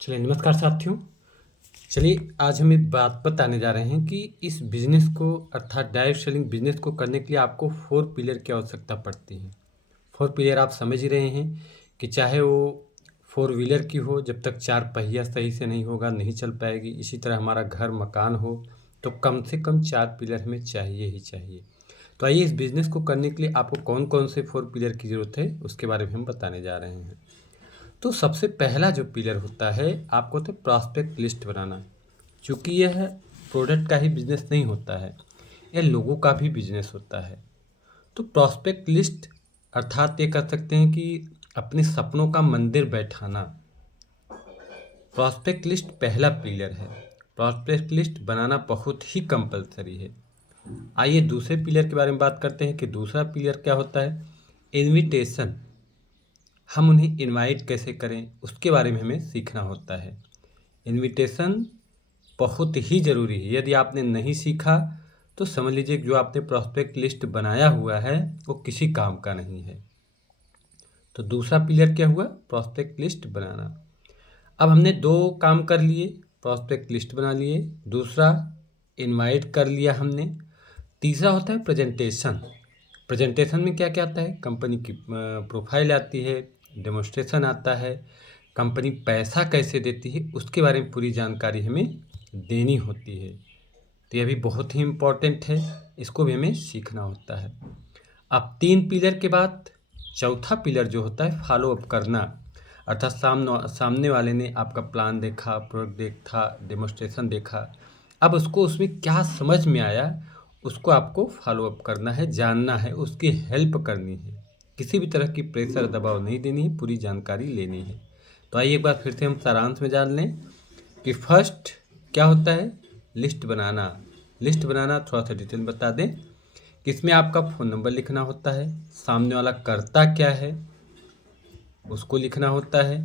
चलिए नमस्कार साथियों। चलिए आज हम एक बात बताने जा रहे हैं कि इस बिज़नेस को अर्थात डायरेक्ट सेलिंग बिज़नेस को करने के लिए आपको 4 पिलर की आवश्यकता पड़ती है। 4 पिलर आप समझ ही रहे हैं कि चाहे वो 4 व्हीलर की हो, जब तक 4 पहिया सही से नहीं होगा नहीं चल पाएगी। इसी तरह हमारा घर मकान हो तो कम से कम 4 पिलर हमें चाहिए ही चाहिए। तो आइए इस बिज़नेस को करने के लिए आपको कौन-कौन से 4 पिलर की ज़रूरत है उसके बारे में हम बताने जा रहे हैं। तो सबसे पहला जो पिलर होता है आपको तो प्रॉस्पेक्ट लिस्ट बनाना। चूँकि यह प्रोडक्ट का ही बिज़नेस नहीं होता है, यह लोगों का भी बिज़नेस होता है। तो प्रॉस्पेक्ट लिस्ट अर्थात ये कह सकते हैं कि अपने सपनों का मंदिर बैठाना। प्रॉस्पेक्ट लिस्ट पहला पिलर है। प्रॉस्पेक्ट लिस्ट बनाना बहुत ही कंपल्सरी है। आइए दूसरे पिलर के बारे में बात करते हैं कि दूसरा पिलर क्या होता है। इन्विटेशन। हम उन्हें इनवाइट कैसे करें उसके बारे में हमें सीखना होता है। इनविटेशन बहुत ही ज़रूरी है। यदि आपने नहीं सीखा तो समझ लीजिए जो आपने प्रॉस्पेक्ट लिस्ट बनाया हुआ है वो किसी काम का नहीं है। तो दूसरा पिलर क्या हुआ, प्रॉस्पेक्ट लिस्ट बनाना। अब हमने 2 काम कर लिए, प्रॉस्पेक्ट लिस्ट बना लिए, दूसरा इनवाइट कर लिया हमने। तीसरा होता है प्रेजेंटेशन। प्रेजेंटेशन में क्या क्या आता है, कंपनी की प्रोफाइल आती है, डेमोन्स्ट्रेशन आता है, कंपनी पैसा कैसे देती है उसके बारे में पूरी जानकारी हमें देनी होती है। तो यह भी बहुत ही इम्पोर्टेंट है, इसको भी हमें सीखना होता है। अब 3 पिलर के बाद चौथा पिलर जो होता है फॉलो अप करना। अर्थात सामने वाले ने आपका प्लान देखा, प्रोडक्ट देखा, डेमोन्स्ट्रेशन देखा, अब उसको उसमें क्या समझ में आया उसको आपको फॉलो अप करना है, जानना है, उसकी हेल्प करनी है। किसी भी तरह की प्रेशर दबाव नहीं देनी है, पूरी जानकारी लेनी है। तो आइए एक बार फिर से हम सारांश में जान लें कि फर्स्ट क्या होता है, लिस्ट बनाना। लिस्ट बनाना थोड़ा सा डिटेल बता दें कि इसमें आपका फ़ोन नंबर लिखना होता है, सामने वाला करता क्या है उसको लिखना होता है,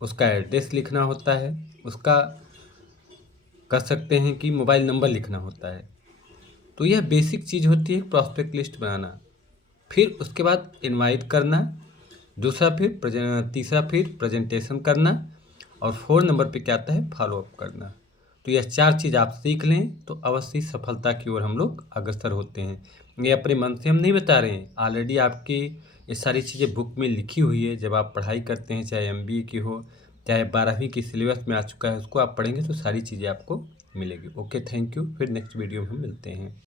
उसका एड्रेस लिखना होता है, उसका कर सकते हैं कि मोबाइल नंबर लिखना होता है। तो यह बेसिक चीज़ होती है प्रॉस्पेक्ट लिस्ट बनाना। फिर उसके बाद इनवाइट करना, तीसरा फिर प्रेजेंटेशन करना और 4 नंबर पे क्या आता है, फॉलो अप करना। तो यह 4 चीज़ आप सीख लें तो अवश्य सफलता की ओर हम लोग अग्रसर होते हैं। ये अपने मन से हम नहीं बता रहे हैं, ऑलरेडी आपकी ये सारी चीज़ें बुक में लिखी हुई है। जब आप पढ़ाई करते हैं, चाहे MBA की हो, चाहे 12वीं की सिलेबस में आ चुका है, उसको आप पढ़ेंगे तो सारी चीज़ें आपको मिलेगी। Okay, thank you. फिर नेक्स्ट वीडियो में हम मिलते हैं।